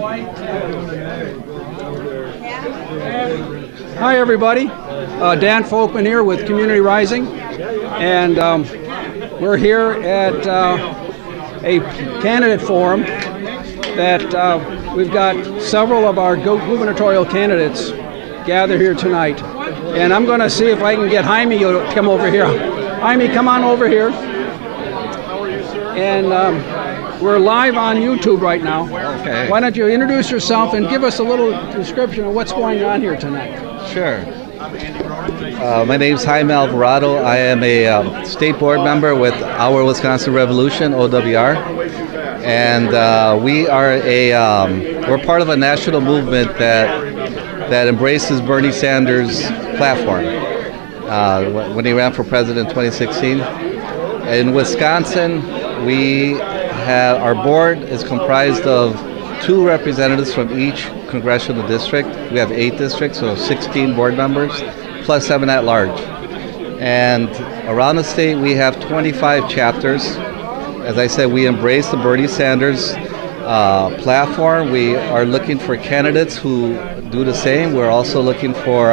Hi everybody, Dan Folkman here with Community Rising, and we're here at a candidate forum that we've got several of our gubernatorial candidates gathered here tonight, and I'm going to see if I can get Jaime to come over here. Jaime, come on over here. And we're live on YouTube right now. Okay. Why don't you introduce yourself and give us a little description of what's going on here tonight? Sure. My name's Jaime Alvarado. I am a state board member with Our Wisconsin Revolution, OWR, and we are we're part of a national movement that embraces Bernie Sanders' platform when he ran for president in 2016. In Wisconsin, our board is comprised of 2 representatives from each congressional district. We have 8 districts, so 16 board members, plus 7 at large. And around the state, we have 25 chapters. As I said, we embrace the Bernie Sanders platform. We are looking for candidates who do the same. We're also looking for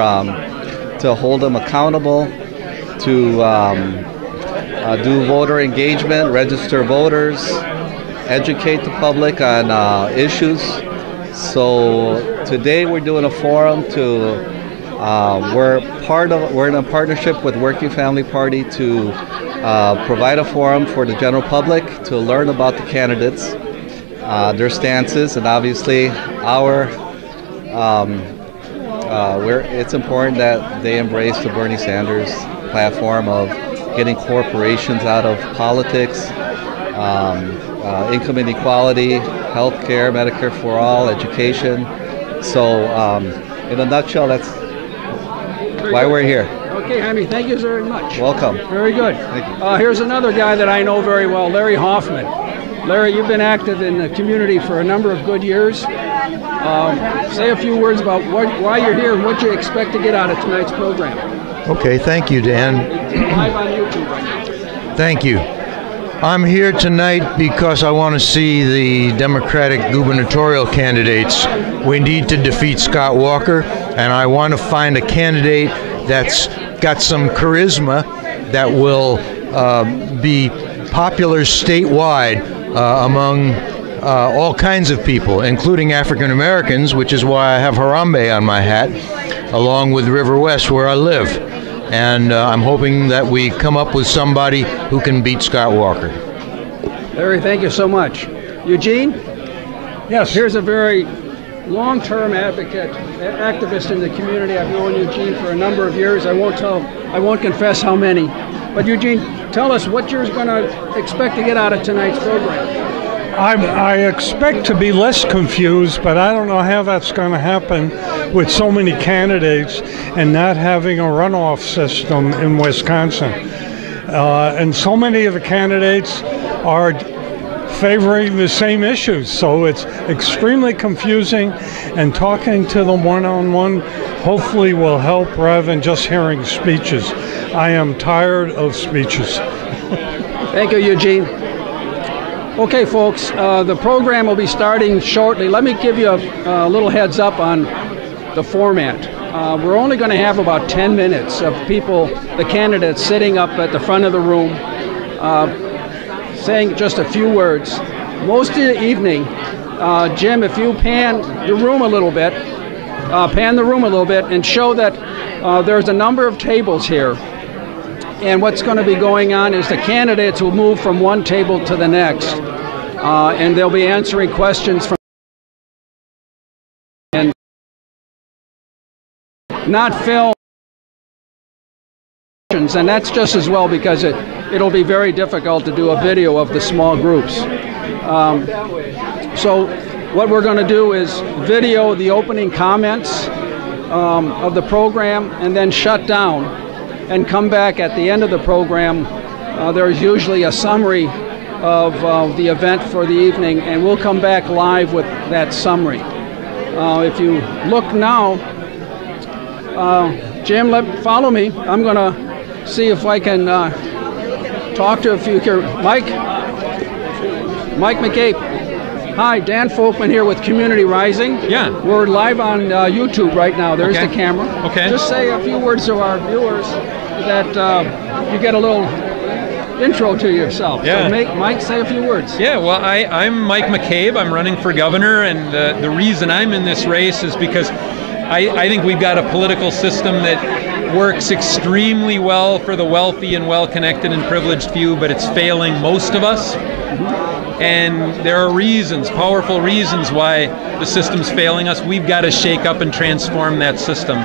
to hold them accountable, to do voter engagement, register voters, educate the public on issues. So today we're doing a forum we're in a partnership with Working Family Party to provide a forum for the general public to learn about the candidates, their stances, and obviously it's important that they embrace the Bernie Sanders platform of getting corporations out of politics, income inequality, health care, Medicare for all, education. So in a nutshell, that's why we're here. Okay, Jaime, thank you very much. Welcome. Very good. Thank you. Here's another guy that I know very well, Larry Hoffman. Larry, you've been active in the community for a number of good years. Say a few words about why you're here and what you expect to get out of tonight's program. Okay, thank you, Dan. Live on YouTube right now. Thank you. I'm here tonight because I want to see the Democratic gubernatorial candidates. We need to defeat Scott Walker, and I want to find a candidate that's got some charisma that will be popular statewide among all kinds of people, including African Americans, which is why I have Harambe on my hat, along with River West, where I live. And I'm hoping that we come up with somebody who can beat Scott Walker. Larry, thank you so much. Eugene? Yes. Here's a very long-term activist in the community. I've known Eugene for a number of years. I won't confess how many. But Eugene, tell us what you're going to expect to get out of tonight's program. I expect to be less confused, but I don't know how that's going to happen with so many candidates and not having a runoff system in Wisconsin. And so many of the candidates are favoring the same issues, so it's extremely confusing, and talking to them one-on-one hopefully will help rather than just hearing speeches. I am tired of speeches. Thank you, Eugene. Okay, folks, the program will be starting shortly. Let me give you a little heads up on the format. We're only going to have about 10 minutes of people, the candidates, sitting up at the front of the room, saying just a few words. Most of the evening, Jim, if you pan the room a little bit, and show that there's a number of tables here. And what's going to be going on is the candidates will move from one table to the next, and they'll be answering questions from and not film. And that's just as well, because it'll be very difficult to do a video of the small groups. So what we're going to do is video the opening comments of the program and then shut down and come back at the end of the program. There's usually a summary of the event for the evening, and we'll come back live with that summary. If you look now, Jim, follow me. I'm going to see if I can talk to a few here. Mike McCabe. Hi, Dan Folkman here with Community Rising. Yeah. We're live on YouTube right now. There's Okay. the camera. Okay. Just say a few words to our viewers that you get a little intro to yourself. Yeah. So Mike, say a few words. Yeah, well, I'm Mike McCabe. I'm running for governor, and the reason I'm in this race is because I think we've got a political system that works extremely well for the wealthy and well-connected and privileged few, but it's failing most of us. And there are reasons, powerful reasons, why the system's failing us. We've got to shake up and transform that system.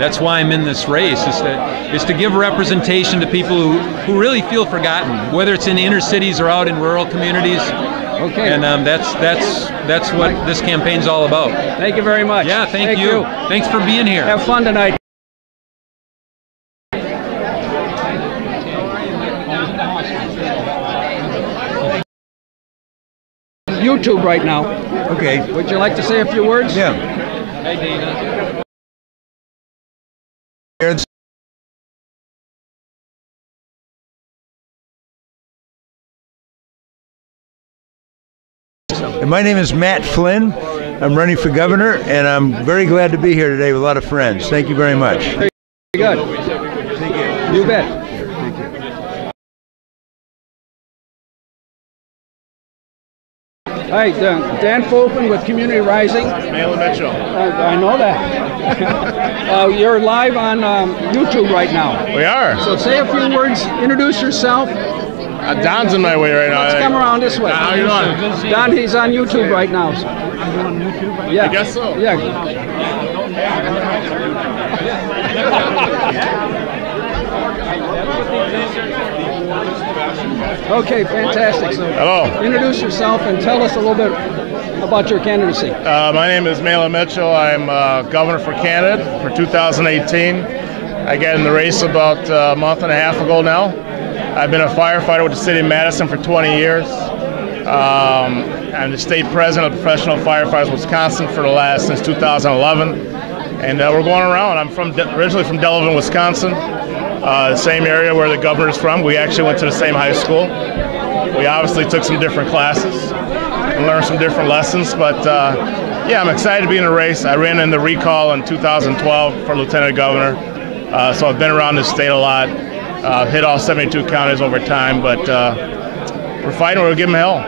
That's why I'm in this race, is to give representation to people who really feel forgotten, whether it's in inner cities or out in rural communities. Okay. And that's what this campaign's all about. Thank you very much. Yeah, thank you. Thanks for being here. Have fun tonight. YouTube right now. Okay. Would you like to say a few words? Yeah. Hi, Dana. And my name is Matt Flynn. I'm running for governor, and I'm very glad to be here today with a lot of friends. Thank you very much. Very good. Thank you. You bet. Hi, Dan Folkman with Community Rising. Malin Mitchell. I know that. You're live on YouTube right now. We are. So say a few words, introduce yourself. Don's in my way right now. Let's come around this way. How you doing? Don, he's on YouTube right now. I'm on YouTube right now? Yeah. I guess so. Yeah. Okay, fantastic. So Hello. introduce yourself and tell us a little bit about your candidacy. My name is Malin Mitchell. I'm governor for candidate for 2018. I got in the race about a month and a half ago now. I've been a firefighter with the city of Madison for 20 years. I'm the state president of Professional Firefighters Wisconsin since 2011. And we're going around. I'm originally from Delavan, Wisconsin, the same area where the governor's from. We actually went to the same high school. We obviously took some different classes and learned some different lessons. But yeah, I'm excited to be in the race. I ran in the recall in 2012 for lieutenant governor. So I've been around this state a lot. Hit all 72 counties over time, but we're fighting. We'll give them hell.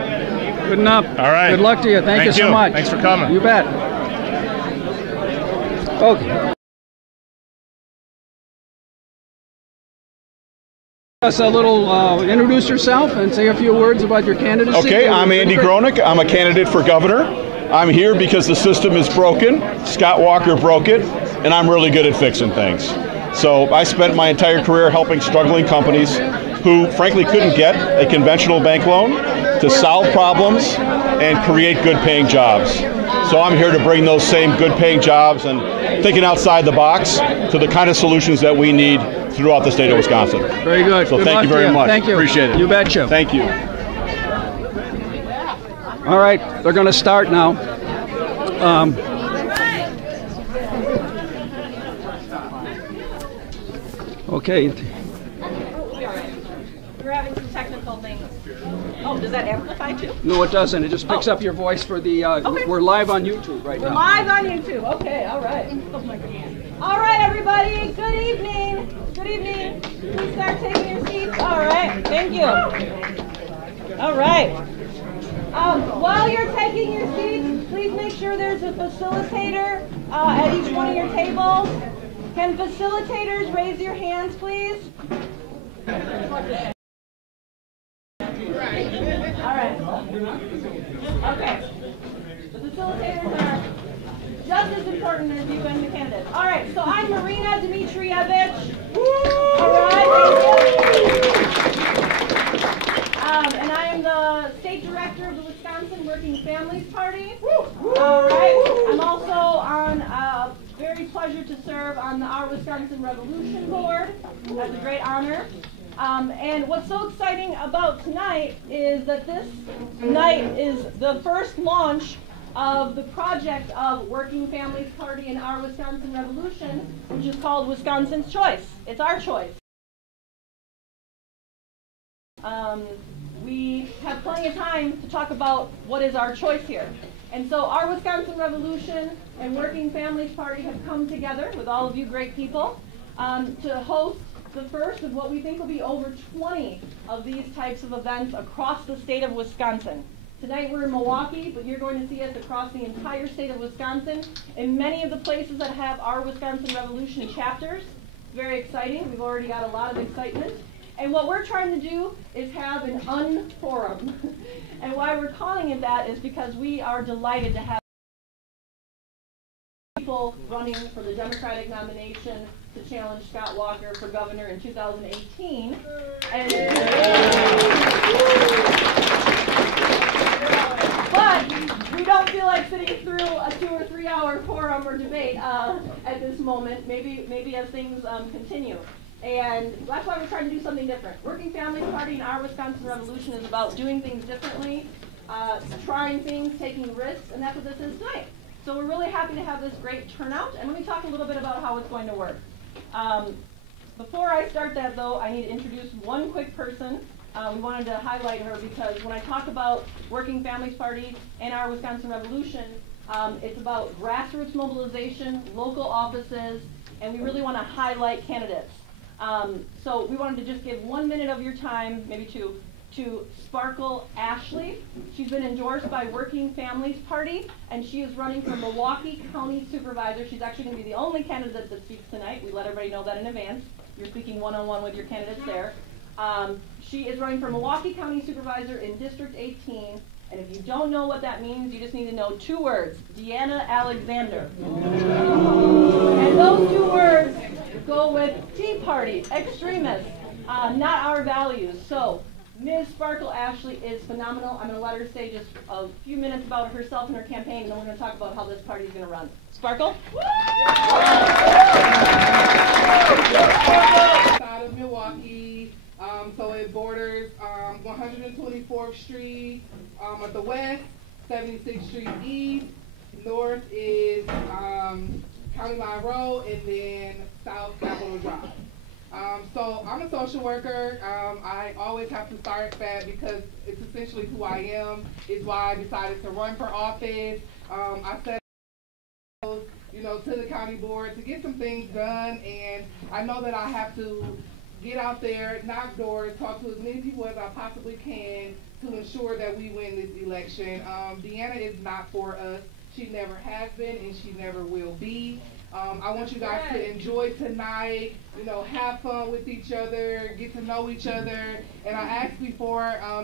Good enough. All right. Good luck to you. Thank you so much. Thanks for coming. You bet. Okay. Us a little, introduce yourself and say a few words about your candidacy. Okay, I'm Andy Gronick. I'm a candidate for governor. I'm here because the system is broken. Scott Walker broke it, and I'm really good at fixing things. So I spent my entire career helping struggling companies who frankly couldn't get a conventional bank loan to solve problems and create good paying jobs. So I'm here to bring those same good paying jobs and thinking outside the box to the kind of solutions that we need throughout the state of Wisconsin. Very good. So Good thank luck you to very much. Thank you. Appreciate it. You betcha. Thank you. All right, they're going to start now. Okay. We're having some technical things. Oh, does that amplify too? No, it doesn't. It just picks up your voice for the. Okay. We're live on YouTube right We're now. live on YouTube. Okay, all right. Oh my goodness. All right, everybody. Good evening. Good evening. Please start taking your seats. All right. Thank you. All right. While you're taking your seats, please make sure there's a facilitator at each one of your tables. Can facilitators raise your hands, please? All right. Okay. The facilitators are just as important as you and the candidates. All right. So I'm Marina Dmitrievich. All right. And I am the state director of the Wisconsin Working Families Party. All right. I'm also on very pleasure to serve on the Our Wisconsin Revolution Board. That's a great honor. And what's so exciting about tonight is that this night is the first launch of the project of Working Families Party and Our Wisconsin Revolution, which is called Wisconsin's Choice. It's our choice. we have plenty of time to talk about what is our choice here. And so our Wisconsin Revolution and Working Families Party have come together with all of you great people to host the first of what we think will be over 20 of these types of events across the state of Wisconsin. Tonight we're in Milwaukee, but you're going to see us across the entire state of Wisconsin in many of the places that have our Wisconsin Revolution chapters. It's very exciting. We've already got a lot of excitement. And what we're trying to do is have an unforum. And why we're calling it that is because we are delighted to have people running for the Democratic nomination to challenge Scott Walker for governor in 2018. And but we don't feel like sitting through a 2 or 3 hour forum or debate at this moment, maybe as things continue. And that's why we're trying to do something different. Working Families Party and our Wisconsin Revolution is about doing things differently, trying things, taking risks, and that's what this is tonight. So we're really happy to have this great turnout, and let me talk a little bit about how it's going to work. Before I start that, though, I need to introduce one quick person. We wanted to highlight her because when I talk about Working Families Party and our Wisconsin Revolution, it's about grassroots mobilization, local offices, and we really want to highlight candidates. So we wanted to just give 1 minute of your time, maybe two, to Sparkle Ashley. She's been endorsed by Working Families Party, and she is running for Milwaukee County Supervisor. She's actually going to be the only candidate that speaks tonight. We let everybody know that in advance. You're speaking one-on-one with your candidates there. She is running for Milwaukee County Supervisor in District 18, and if you don't know what that means, you just need to know 2 words: Deanna Alexander. And those 2 words go with Tea Party, extremists, not our values. So Ms. Sparkle Ashley is phenomenal. I'm going to let her say just a few minutes about herself and her campaign, and then we're going to talk about how this party is going to run. Sparkle? Outside of Milwaukee, so it borders 124th Street at the west, 76th Street east, north is County Line Road, and then south Capitol Drive. So I'm a social worker. I always have to start that because it's essentially who I am. It's why I decided to run for office. I set to the county board to get some things done, and I know that I have to get out there, knock doors, talk to as many people as I possibly can to ensure that we win this election. Deanna is not for us. She never has been, and she never will be. I want you guys to enjoy tonight, have fun with each other, get to know each other. And I asked before, I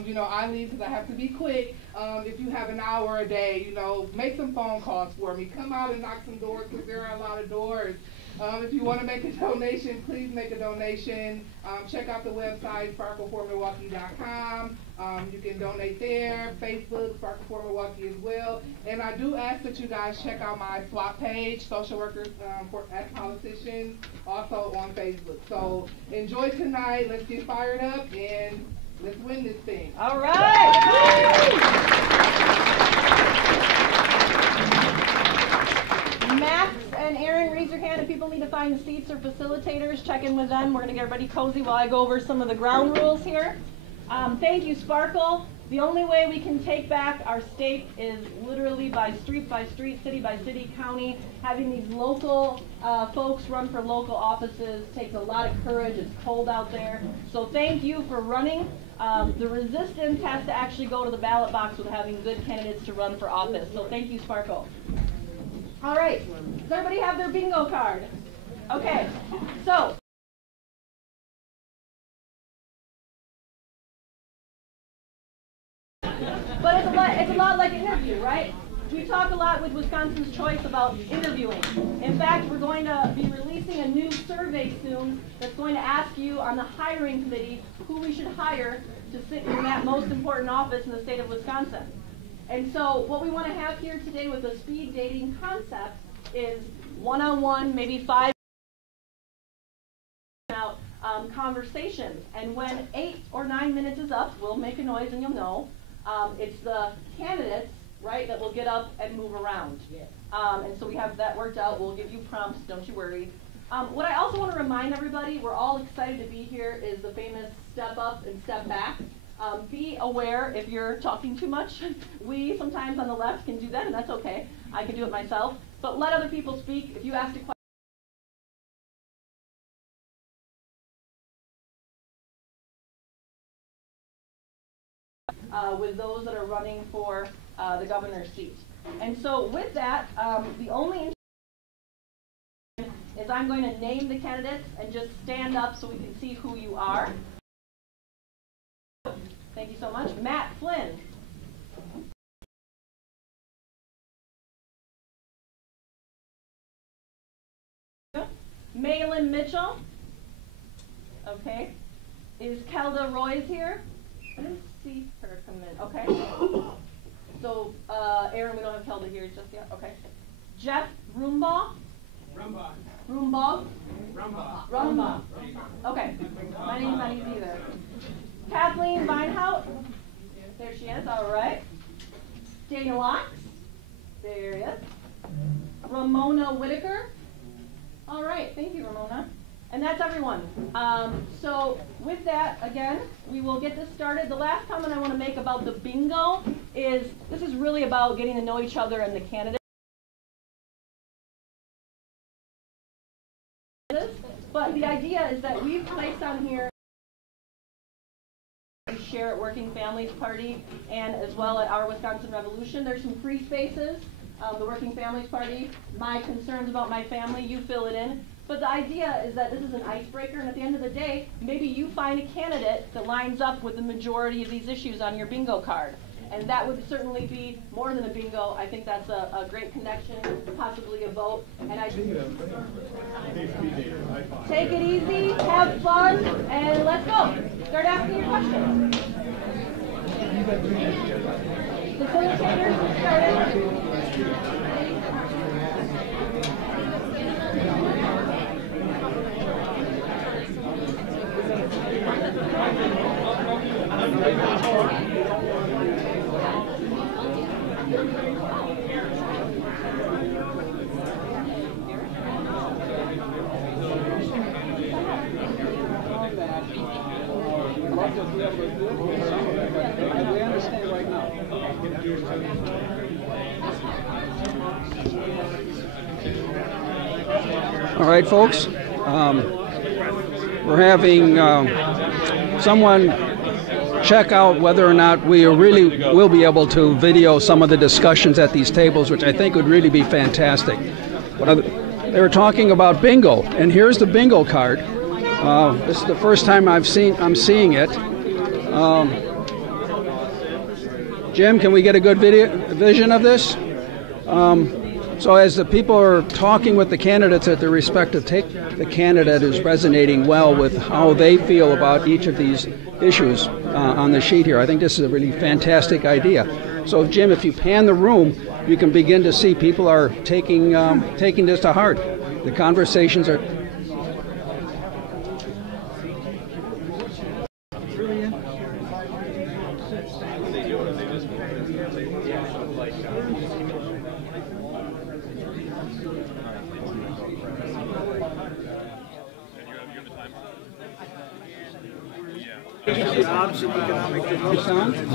leave because I have to be quick. If you have an hour a day, make some phone calls for me. Come out and knock some doors because there are a lot of doors. If you want to make a donation, please make a donation. Check out the website, sparkleformilwaukee.com. You can donate there, Facebook, Sparkle for Milwaukee as well. And I do ask that you guys check out my swap page, Social Workers as Politicians, also on Facebook. So enjoy tonight. Let's get fired up and let's win this thing. All right. Max and Aaron, raise your hand if people need to find the seats or facilitators. Check in with them. We're going to get everybody cozy while I go over some of the ground rules here. Thank you, Sparkle. The only way we can take back our state is literally by street, city by city, county. Having these local folks run for local offices takes a lot of courage. It's cold out there. So thank you for running. The resistance has to actually go to the ballot box with having good candidates to run for office. So thank you, Sparkle. All right. Does everybody have their bingo card? Okay. So. But it's a lot like an interview, right? We talk a lot with Wisconsin's Choice about interviewing. In fact, we're going to be releasing a new survey soon that's going to ask you on the hiring committee who we should hire to sit in that most important office in the state of Wisconsin. And so what we want to have here today with the speed dating concept is one-on-one, maybe 5 out conversations. And when 8 or 9 minutes is up, we'll make a noise and you'll know. It's the candidates, right, that will get up and move around. And so we have that worked out. We'll give you prompts, don't you worry. What I also want to remind everybody, we're all excited to be here, is the famous step up and step back. Be aware if you're talking too much. We sometimes on the left can do that, and that's okay. I can do it myself. But let other people speak. If you ask a question, with those that are running for the governor's seat. And so with that, the only is I'm going to name the candidates and just stand up so we can see who you are. Thank you so much. Matt Flynn. Malin Mitchell. Okay. Is Kelda Roy's here? I didn't see her come in. Okay. So, Aaron, we don't have Kelda here just yet. Okay. Jeff Rumbaugh. Rumbaugh. Okay. My name's not easy either. Kathleen Weinhout. There she is. All right. Daniel Locks. There he is. Ramona Whitaker. All right. Thank you, Ramona. And that's everyone. So with that, again, we will get this started. The last comment I want to make about the bingo is this is really about getting to know each other and the candidates. But the idea is that we've placed on here share at Working Families Party and as well at Our Wisconsin Revolution. There's some free spaces. The Working Families Party, my concerns about my family, you fill it in. But the idea is that this is an icebreaker, and at the end of the day, maybe you find a candidate that lines up with the majority of these issues on your bingo card. And that would certainly be more than a bingo. I think that's a great connection, possibly a vote. And I take it easy, have fun, and let's go. Start asking your questions. Facilitators, started. We understand right now. All right, folks. We're having someone check out whether or not we really will be able to video some of the discussions at these tables, which I think would really be fantastic. They were talking about bingo, and here's the bingo card. This is the first time I'm seeing it. Jim, can we get a good vision of this? So as the people are talking with the candidates at their respective the candidate is resonating well with how they feel about each of these issues on the sheet here. I think this is a really fantastic idea. So Jim, if you pan the room, you can begin to see people are taking this to heart. The conversations are jobs and economic development.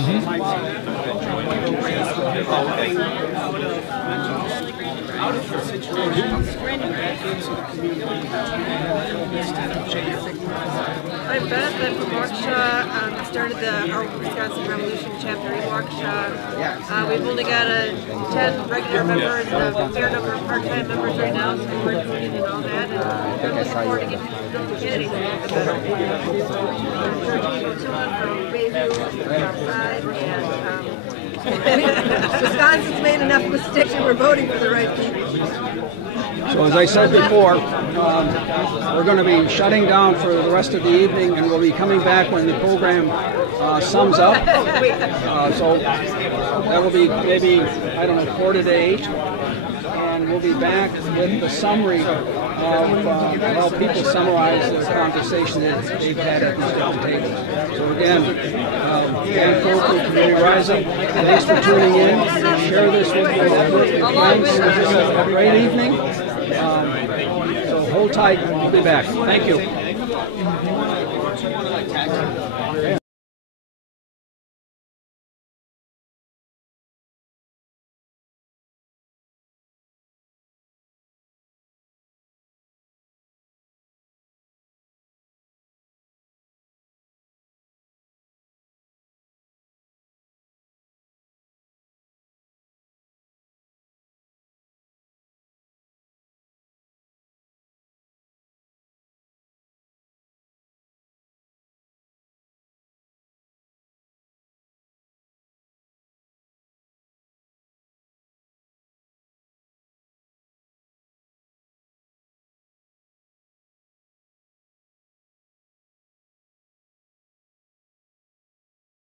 I'm Beth. I'm from Waukesha. Started the Our Wisconsin Revolution chapter in Waukesha. We've only got 10 regular members and a fair number of part-time members right now, so we're included in all that. And I'm looking forward to getting to know the candidates a little bit better. I'm from Bayview, outside, and Wisconsin's made enough mistakes and we're voting for the right people. So as I said before, we're going to be shutting down for the rest of the evening, and we'll be coming back when the program sums up. So that will be maybe, I don't know, 4 to 8. And we'll be back with the summary of how people summarize the conversation that they've had at these different tables. So again, Dan Folkman, Community Rising, thanks for tuning in. Share this with your friends. Have a great evening. So hold tight. We'll be back. Thank you.